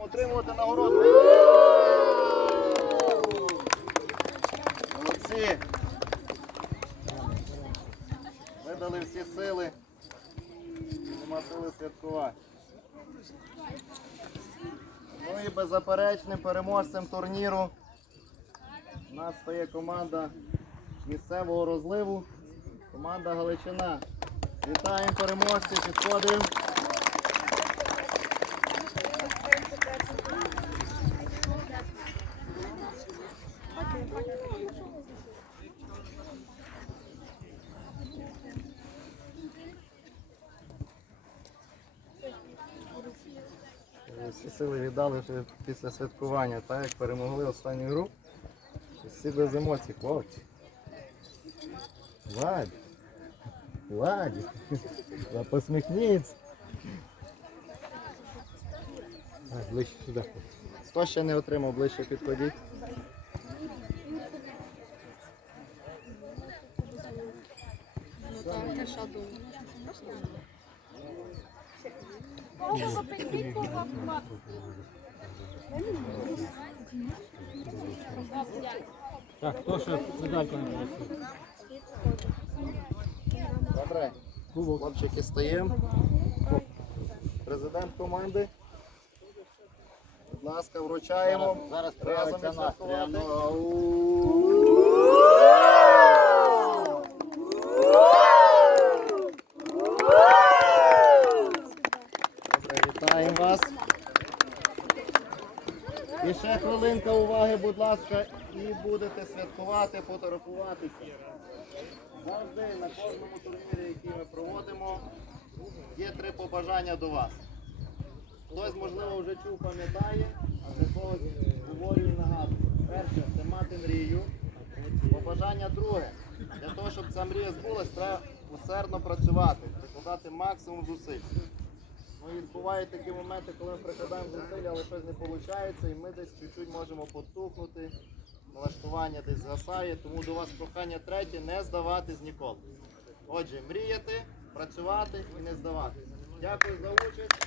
Отримувати нагороду. Молодці. Видали всі сили. Нема сили святкувати. Ну і беззаперечним переможцем турніру у нас стає команда місцевого розливу. Команда Галичина. Вітаємо переможців, підходимо. Всі сили віддали вже після святкування, так як перемогли останню гру. Всі без емоцій, хлопці. Владь. Владь. Посміхніться. Ближче сюди. Хто ще не отримав, ближче підходіть. Так, хто ще медальку не принесе? Добре. Хлопчики стаємо. Президент команди. Будь ласка, вручаємо. Зараз Разом проявиться настрій. а відсвяткувати. ну, Добре, вітаємо вас. І ще хвилинка уваги, будь ласка, і будете святкувати, фотографуватися. Завжди на кожному турнірі, який ми проводимо, є три побажання до вас. Хтось, можливо, вже чув, пам'ятає, а для когось говорю і нагадую. Перше це мати мрію. Побажання друге. Для того, щоб ця мрія збулась, треба усердно працювати, прикладати максимум зусиль. Ну і бувають такі моменти, коли ми прикладаємо зусилля, але щось не виходить, і ми десь чуть-чуть можемо потухнути, налаштування десь згасає. Тому до вас прохання третє не здаватись ніколи. Отже, мріяти, працювати і не здаватись. Дякую за участь.